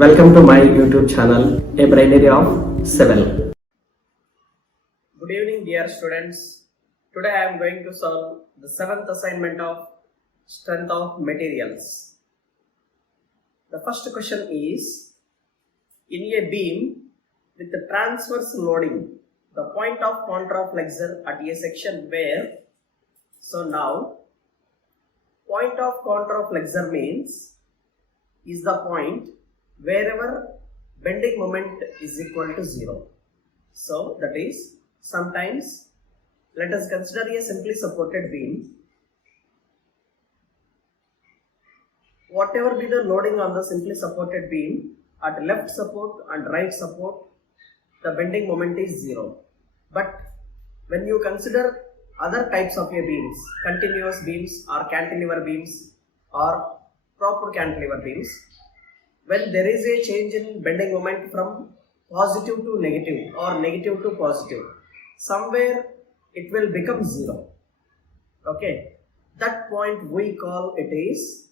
Welcome to my YouTube channel, A Binary of Civil. Good evening, dear students. Today I am going to solve the 7th assignment of Strength of Materials. The first question is, in a beam with the transverse loading, the point of contraflexure at a section where, so now, point of contraflexure means is the point wherever bending moment is equal to 0. So that is, sometimes let us consider a simply supported beam. Whatever be the loading on the simply supported beam, at left support and right support, the bending moment is 0. But when you consider other types of a beams, continuous beams or cantilever beams or proper cantilever beams, when there is a change in bending moment from positive to negative or negative to positive, somewhere it will become 0. Okay, that point we call it is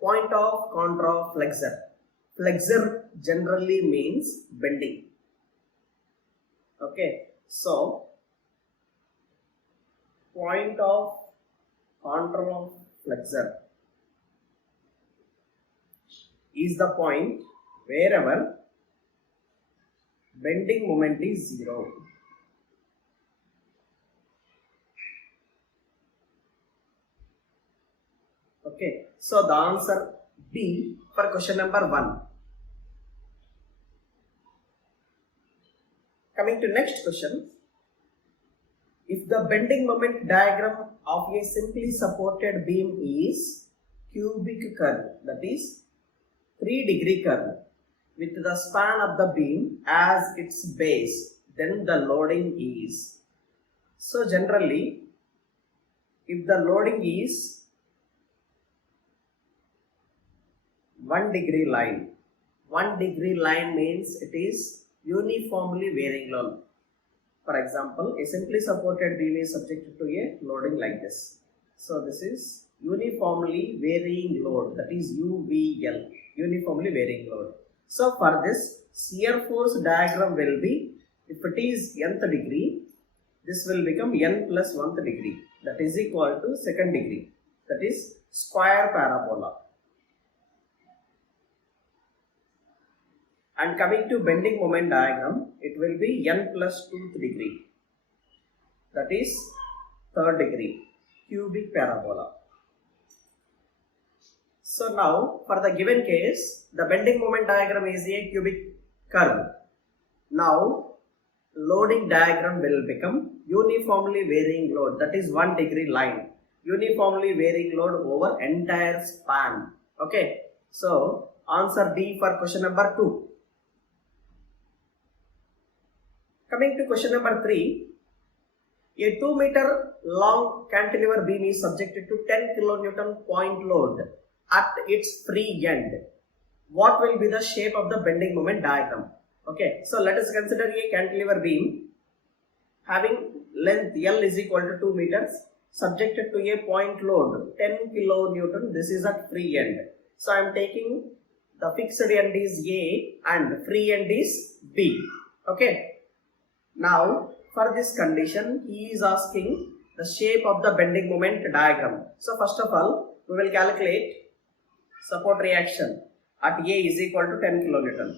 point of contraflexure. Flexure generally means bending. Okay, so point of contraflexure is the point wherever bending moment is 0. Okay, so the answer B for question number 1. Coming to next question. If the bending moment diagram of a simply supported beam is cubic curve, that is 3-degree curve with the span of the beam as its base, then the loading is. So generally, if the loading is 1-degree line, 1-degree line means it is uniformly varying load. For example, a simply supported beam is subjected to a loading like this. So this is uniformly varying load, that is UVL, uniformly varying load. So for this, shear force diagram will be, if it is nth degree, this will become n plus 1th degree, that is equal to 2nd degree, that is square parabola. And coming to bending moment diagram, it will be n plus 2th degree, that is 3rd degree, cubic parabola. So now, for the given case, the bending moment diagram is a cubic curve. Now, loading diagram will become uniformly varying load, that is 1-degree line, uniformly varying load over entire span. Okay, so answer D for question number 2. Coming to question number 3, a 2-meter long cantilever beam is subjected to 10 kN point load at its free end. What will be the shape of the bending moment diagram? Okay, so let us consider a cantilever beam having length L is equal to 2 meters, subjected to a point load 10 kN. This is at free end. So I am taking the fixed end is A and free end is B. Okay. Now, for this condition, he is asking the shape of the bending moment diagram. So, first of all, we will calculate support reaction at A is equal to 10 kN.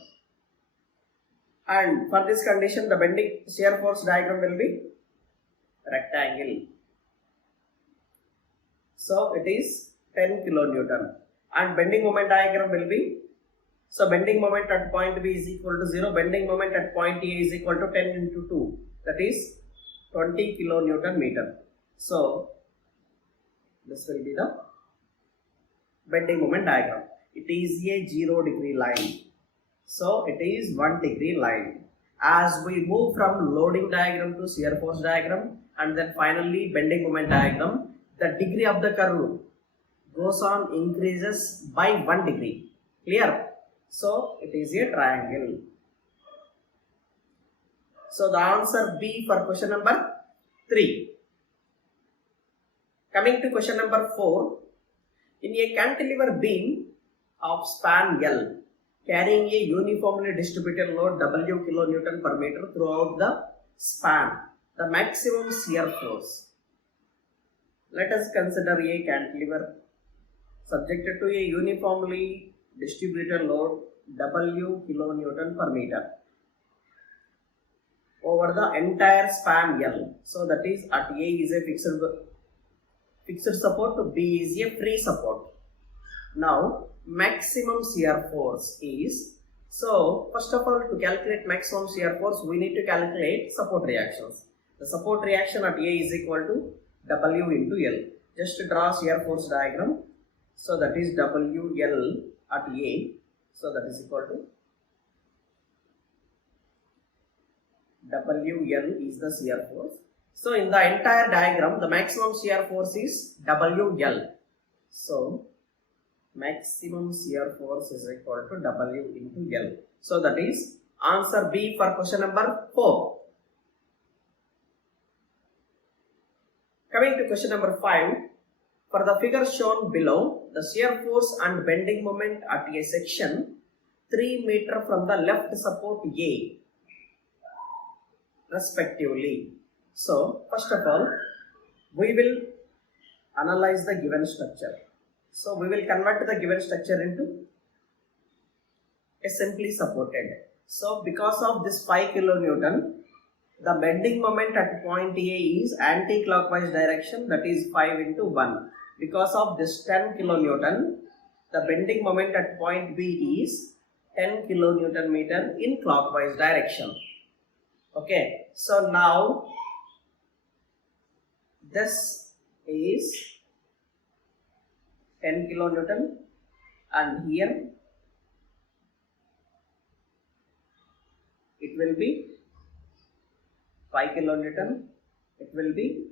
And for this condition, the bending shear force diagram will be rectangle. So, it is 10 kN. And bending moment diagram will be, so bending moment at point B is equal to 0, bending moment at point A is equal to 10 into 2, that is 20 kN meter. So this will be the bending moment diagram. It is a 0-degree line. So it is 1-degree line. As we move from loading diagram to shear force diagram and then finally bending moment diagram, the degree of the curve goes on increases by 1 degree. Clear? So it is a triangle. So the answer B for question number 3. Coming to question number 4. In a cantilever beam of span L, carrying a uniformly distributed load W kilonewton per meter throughout the span. The maximum shear force. Let us consider a cantilever subjected to a uniformly distributed load W kilonewton per meter over the entire span L. So that is at A is a fixed support, B is a free support. Now maximum shear force is, so first of all, to calculate maximum shear force we need to calculate support reactions. The support reaction at A is equal to W into L. Just to draw shear force diagram. So that is WL at A. So that is equal to WL is the shear force. So in the entire diagram, the maximum shear force is WL. So maximum shear force is equal to W into L. So that is answer B for question number 4. Coming to question number 5. For the figure shown below, the shear force and bending moment at a section 3 meter from the left support A respectively. So first of all, we will analyze the given structure. So we will convert the given structure into a simply supported. So because of this 5 kilonewton, the bending moment at point A is anti-clockwise direction, that is 5 into 1. Because of this 10 kilonewton, the bending moment at point B is 10 kilonewton meter in clockwise direction. Okay, so now this is 10 kilonewton and here it will be 5 kilonewton, it will be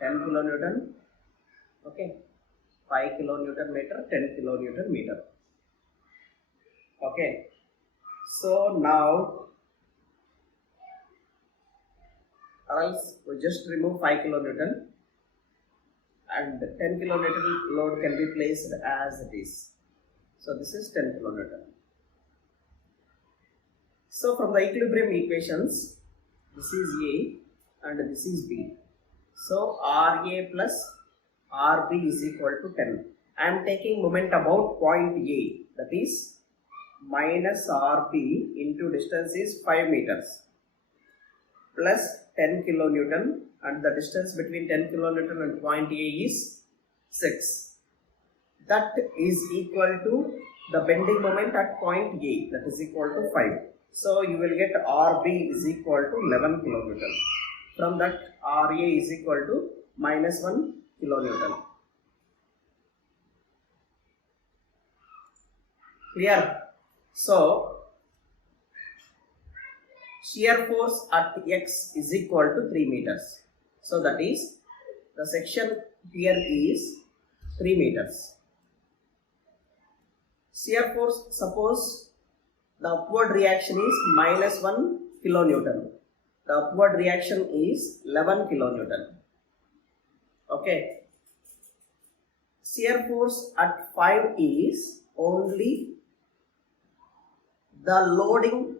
10 kilonewton, okay, 5 kilonewton meter, 10 kilonewton meter. Okay, so now, or else we just remove 5 kilonewton and 10 kilonewton load can be placed as it is. So this is 10 kilonewton. So from the equilibrium equations, this is A and this is B. So RA plus RB is equal to 10. I am taking moment about point A, that is minus RB into distance is 5 meters plus 10 kilonewton and the distance between 10 kilonewton and point A is 6. That is equal to the bending moment at point A, that is equal to 5. So you will get RB is equal to 11 kilonewton. From that RA is equal to minus 1 kilonewton. Clear? So shear force at X is equal to 3 meters. So that is the section here is 3 meters. Shear force, suppose the upward reaction is minus 1 kilonewton. The upward reaction is 11 kilonewton. Okay. Shear force at 5 is only the loading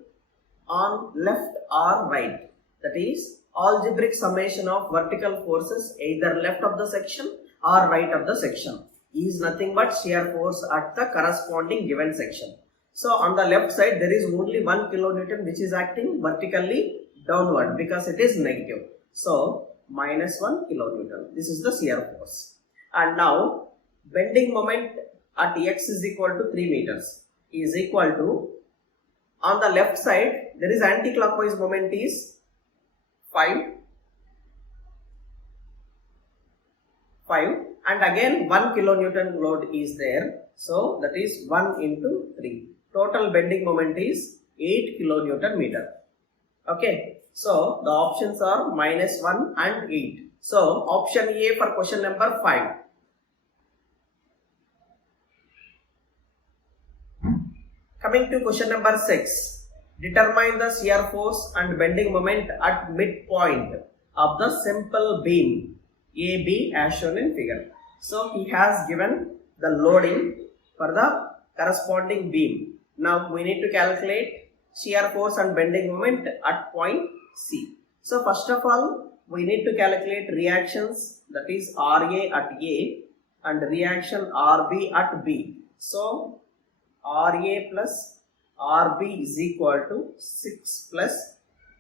on left or right. That is algebraic summation of vertical forces either left of the section or right of the section is nothing but shear force at the corresponding given section. So on the left side there is only 1 kilonewton which is acting vertically downward because it is negative. So minus 1 kilonewton. This is the shear force. And now bending moment at X is equal to 3 meters is equal to, on the left side there is anti-clockwise moment is 5 and again 1 kilonewton load is there. So that is 1 into 3. Total bending moment is 8 kilonewton meter. Okay. So the options are minus 1 and 8. So option A for question number 5. Coming to question number 6. Determine the shear force and bending moment at midpoint of the simple beam AB as shown in figure. So he has given the loading for the corresponding beam. Now we need to calculate shear force and bending moment at point C. So first of all, we need to calculate reactions, that is RA at A and reaction RB at B. So RA plus RB is equal to 6 plus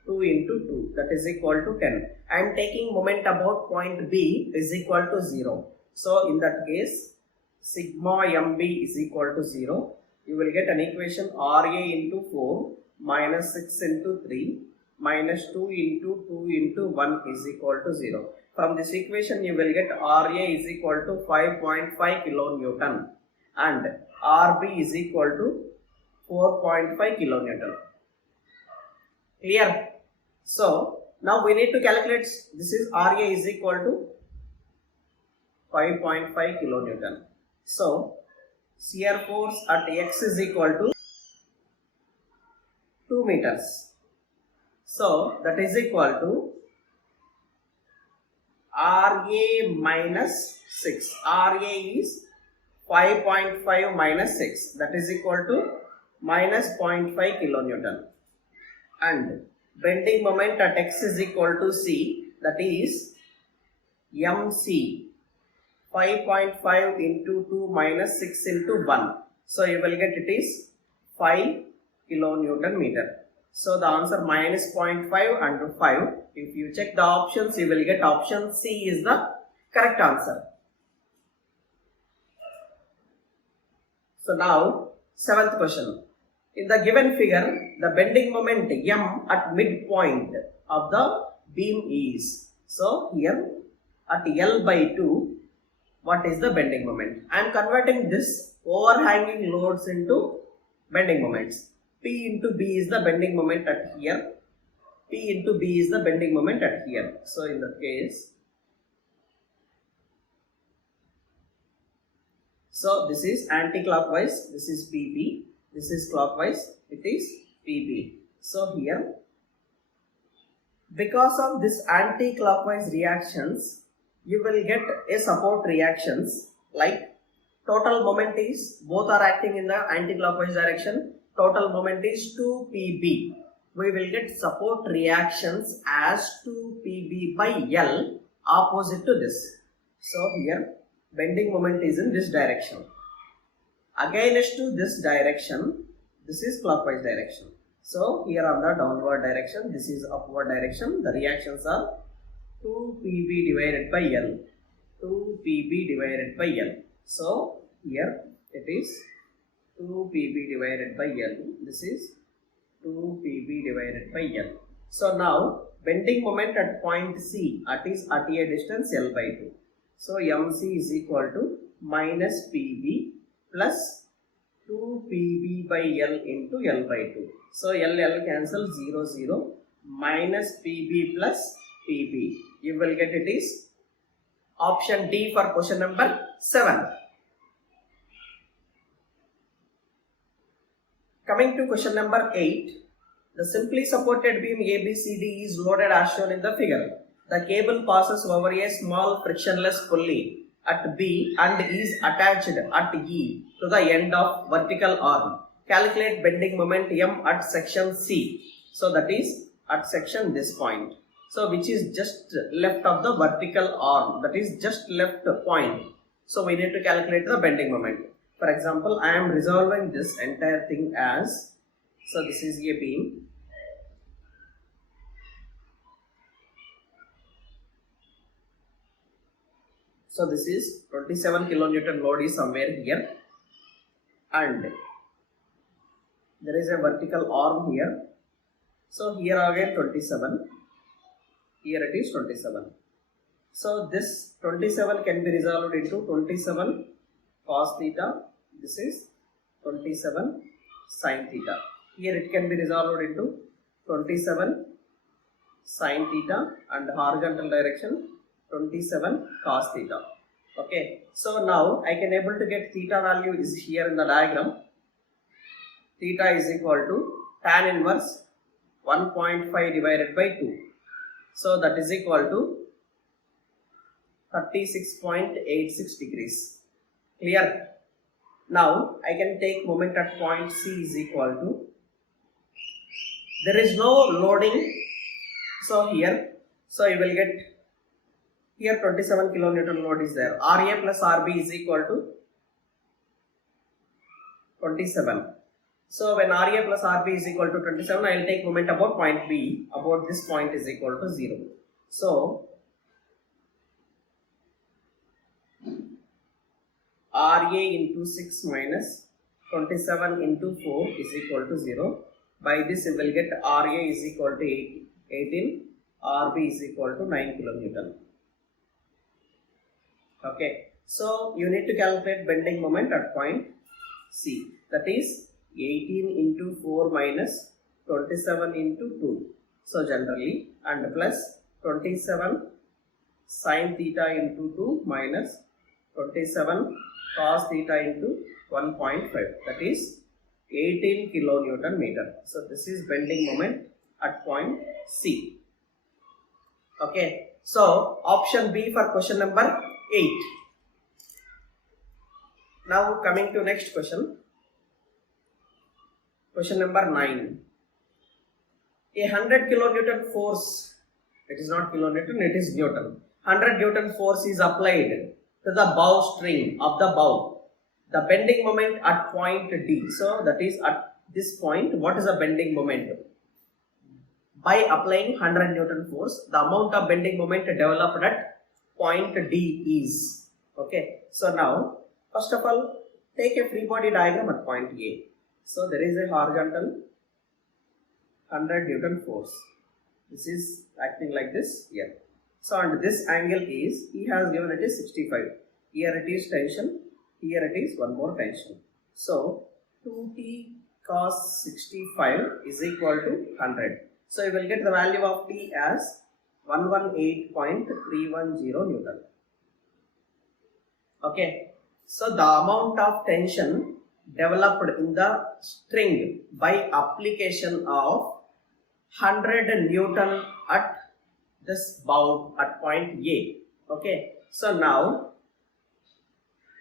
2 into 2, that is equal to 10. I am taking moment about point B is equal to 0. So in that case, sigma MB is equal to 0. You will get an equation RA into 4 minus 6 into 3 minus 2 into 2 into 1 is equal to 0. From this equation you will get RA is equal to 5.5 kilonewton and RB is equal to 4.5 kilonewton. Clear? So now we need to calculate, this is RA is equal to 5.5 kilonewton. So shear force at X is equal to 2 meters. So that is equal to RA minus 6. RA is 5.5 minus 6, that is equal to minus 0.5 kilonewton. And bending moment at X is equal to C, that is MC 5.5 into 2 minus 6 into 1. So you will get it is 5 kilonewton meter. So the answer minus 0.5 and 5. If you check the options, you will get option C is the correct answer. So now 7th question. In the given figure, the bending moment M at midpoint of the beam is. So here at L by 2, what is the bending moment? I am converting this overhanging loads into bending moments. P into B is the bending moment at here. P into B is the bending moment at here. So in that case, so this is anti-clockwise, this is PB, this is clockwise, it is PB. So here, because of this anti-clockwise reactions, you will get a support reactions like total moment is, both are acting in the anti-clockwise direction, total moment is 2PB. We will get support reactions as 2PB by L opposite to this. So here bending moment is in this direction. Against to this direction, this is clockwise direction. So here on the downward direction, this is upward direction. The reactions are 2PB divided by L. 2PB divided by L. So here it is 2PB divided by L. This is 2PB divided by L. So now bending moment at point C at a distance L by 2. So MC is equal to minus PB plus 2PB by L into L by 2. So L cancel 0 0 minus PB plus PB. You will get it is option D for question number 7. Coming to question number 8, the simply supported beam ABCD is loaded as shown in the figure. The cable passes over a small frictionless pulley at B and is attached at E to the end of vertical arm. Calculate bending moment M at section C. So that is at section this point. So which is just left of the vertical arm, that is just left point. So we need to calculate the bending moment. For example, I am resolving this entire thing as, so this is a beam. So this is 27 kilonewton load is somewhere here and there is a vertical arm here. So here again 27, here it is 27. So this 27 can be resolved into 27 cos theta, this is 27 sin theta. Here it can be resolved into 27 sin theta and horizontal direction 27 cos theta. Okay, so now I can able to get theta value is here in the diagram. Theta is equal to tan inverse 1.5 divided by 2. So that is equal to 36.86 degrees. Clear? Now I can take moment at point C is equal to, there is no loading, so here, so you will get here 27 kilonewton load is there. RA plus RB is equal to 27. So when RA plus RB is equal to 27, I will take moment about point B, about this point is equal to 0. So RA into 6 minus 27 into 4 is equal to 0. By this you will get RA is equal to 18, RB is equal to 9 kilonewton. Okay, so you need to calculate bending moment at point C. That is 18 into 4 minus 27 into 2. So generally, and plus 27 sin theta into 2 minus 27 cos theta into 1.5. That is 18 kilonewton meter. So this is bending moment at point C. Okay, so option B for question number 8. Now coming to next question. Question number 9. A 100 kilonewton force, it is not kilonewton, it is Newton. 100 Newton force is applied to the bow string of the bow. The bending moment at point D. So that is at this point, what is the bending moment? By applying 100 Newton force, the amount of bending moment developed at point D is. Okay. So now, first of all, take a free body diagram at point A. So there is a horizontal 100 Newton force. This is acting like this here. So and this angle is, he has given it is 65. Here it is tension, here it is one more tension. So 2t cos 65 is equal to 100. So you will get the value of T as 118.310 Newton. Okay. So the amount of tension developed in the string by application of 100 Newton at this bow at point A. Okay. So now,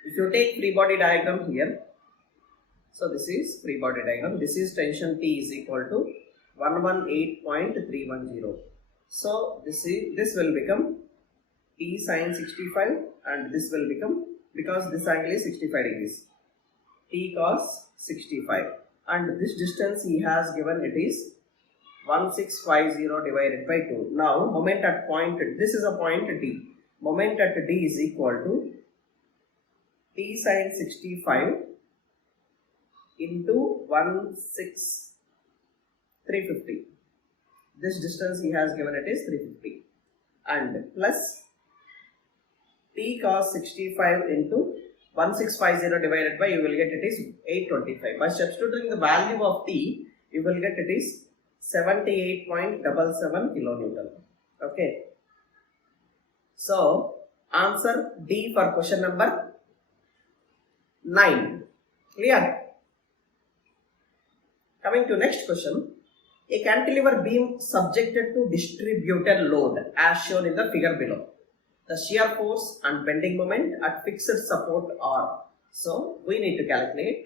if you take free body diagram here, so this is free body diagram. This is tension T is equal to 118.310. So this will become T sin 65, and this will become, because this angle is 65 degrees, T cos 65, and this distance he has given it is 1650 divided by 2. Now moment at point, this is a point D. Moment at D is equal to T sin 65 into 350. This distance he has given it is 350, and plus T cos 65 into 1650 divided by, you will get it is 825. By substituting the value of T, you will get it is 78.77 kilonewton. Okay. So answer D for question number 9. Clear? Coming to next question. A cantilever beam subjected to distributed load as shown in the figure below. The shear force and bending moment at fixed support are. So we need to calculate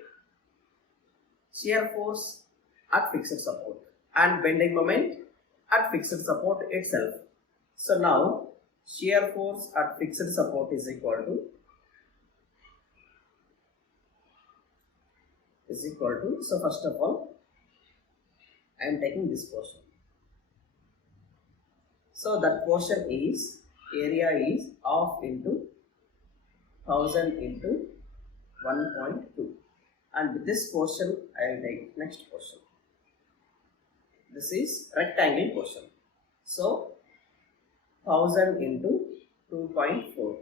shear force at fixed support and bending moment at fixed support itself. So now shear force at fixed support is equal to, so first of all I am taking this portion. So that portion is, area is half into 1000 into 1.2, and this portion I will take next portion. This is rectangle portion. So 1000 into 2.4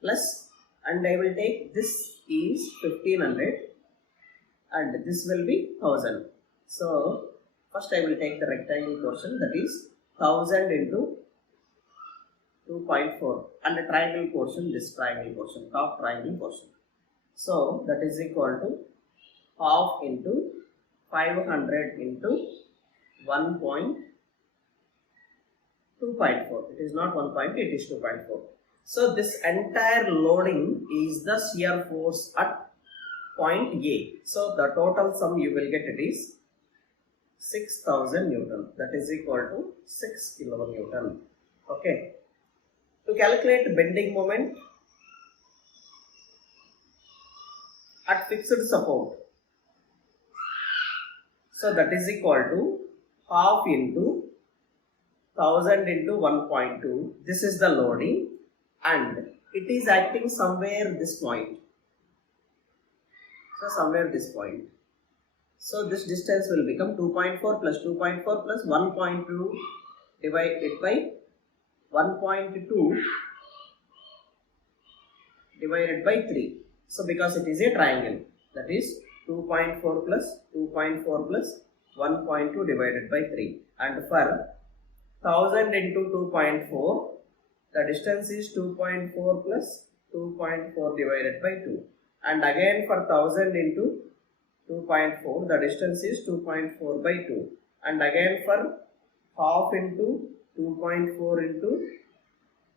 plus, and I will take this is 1500 and this will be 1000. So first I will take the rectangle portion, that is 1000 into 2.4, and the triangle portion, this triangle portion, top triangle portion. So that is equal to half into 500 into 2.4. It is not 1.2, it is 2.4. So this entire loading is the shear force at point A. So the total sum you will get it is 6000 Newton, that is equal to 6 kilonewton. Okay. To calculate bending moment at fixed support, so that is equal to half into 1000 into 1.2. This is the loading and it is acting somewhere this point. So somewhere this point. So this distance will become 2.4 plus 2.4 plus 1.2 divided by 1.2 divided by 3. So because it is a triangle, that is 2.4 plus 2.4 plus 1.2 divided by 3. And for 1000 into 2.4, the distance is 2.4 plus 2.4 divided by 2. And again for 1000 into 2.4, the distance is 2.4 by 2. And again for half into 2.4 into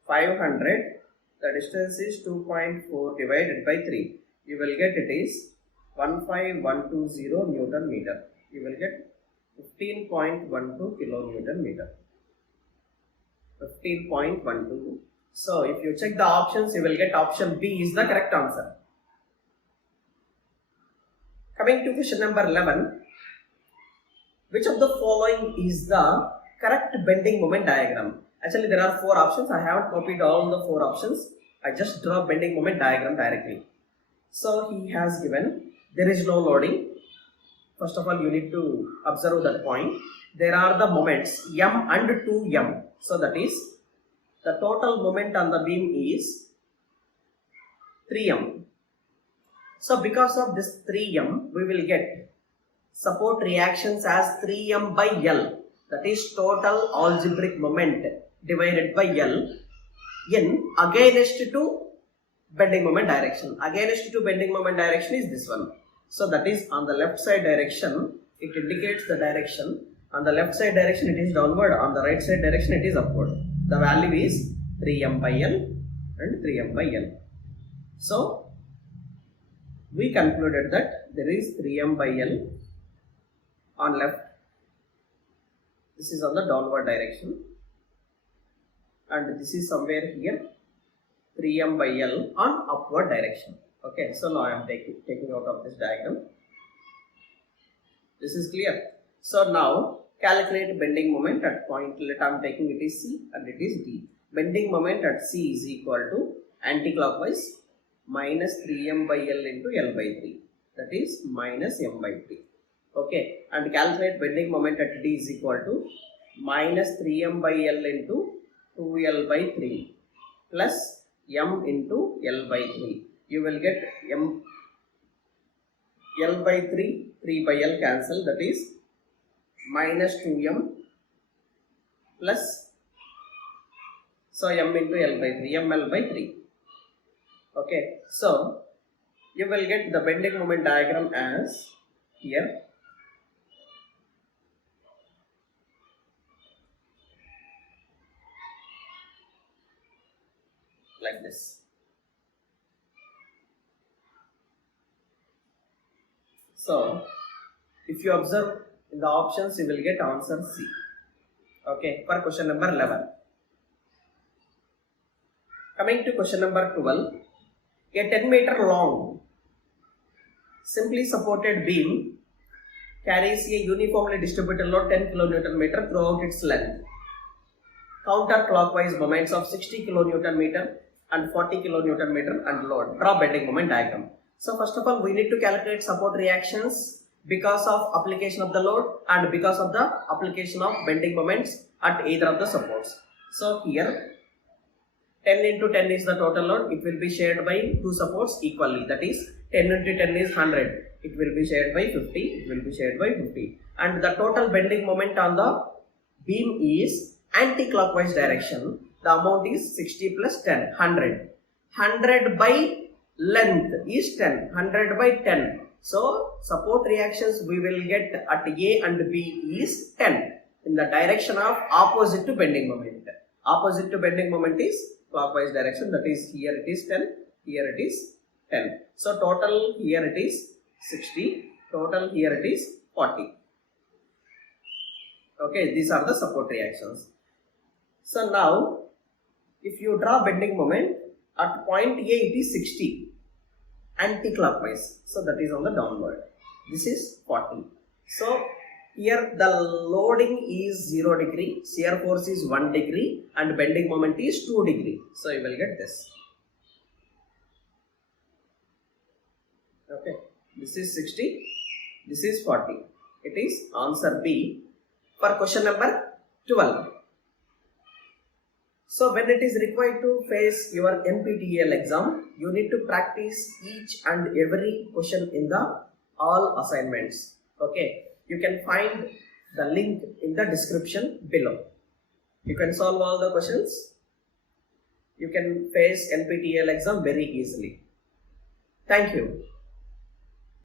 500, the distance is 2.4 divided by 3. You will get it is 15120 Newton meter. You will get 15.12 kilonewton meter. 15.12. So if you check the options, you will get option B is the correct answer. Coming to question number 11. Which of the following is the correct bending moment diagram? Actually, there are 4 options. I haven't copied all the 4 options. I just draw bending moment diagram directly. So he has given there is no loading. First of all, you need to observe that point. There are the moments M and 2M. So that is the total moment on the beam is 3M. So because of this 3M, we will get support reactions as 3M by L. That is total algebraic moment divided by L in against to bending moment direction. Against to bending moment direction is this one. So that is on the left side direction, it indicates the direction. On the left side direction it is downward, on the right side direction it is upward. The value is 3M by L and 3M by L. So we concluded that there is 3M by L on left. This is on the downward direction. And this is somewhere here 3M by L on upward direction. Okay, so now I am taking out of this diagram. This is clear. So now calculate bending moment at point, let I am taking it is C and it is D. Bending moment at C is equal to anti-clockwise minus 3M by L into L by 3. That is minus M by 3. Okay, and calculate bending moment at D is equal to minus 3M by L into 2L by 3 plus M into L by 3. You will get M L by 3, 3 by L cancel, that is minus 2M plus, so M into L by 3, ML by 3. Okay, so you will get the bending moment diagram as here. Like this. So if you observe in the options, you will get answer C. Okay, for question number 11. Coming to question number 12. A 10 meter long simply supported beam carries a uniformly distributed load 10 kilonewton meter throughout its length. Counterclockwise moments of 60 kilonewton meter and 40 kilonewton meter and load. Draw bending moment diagram. So first of all, we need to calculate support reactions because of application of the load and because of the application of bending moments at either of the supports. So here 10 into 10 is the total load. It will be shared by 2 supports equally. That is 10 into 10 is 100. It will be shared by 50. It will be shared by 50. And the total bending moment on the beam is anti-clockwise direction. The amount is 60 plus 10, 100. 100 by length is 10, 100 by 10. So support reactions we will get at A and B is 10 in the direction of opposite to bending moment. Opposite to bending moment is clockwise direction, that is here it is 10, here it is 10. So total here it is 60, total here it is 40. Okay, these are the support reactions. So now if you draw bending moment at point A, it is 60 anti-clockwise, so that is on the downward. This is 40. So here the loading is 0 degree, shear force is 1 degree and bending moment is 2 degree. So you will get this. Okay, this is 60, this is 40. It is answer B for question number 12. So when it is required to face your NPTEL exam, you need to practice each and every question in the all assignments. Okay, you can find the link in the description below. You can solve all the questions. You can face NPTEL exam very easily. Thank you.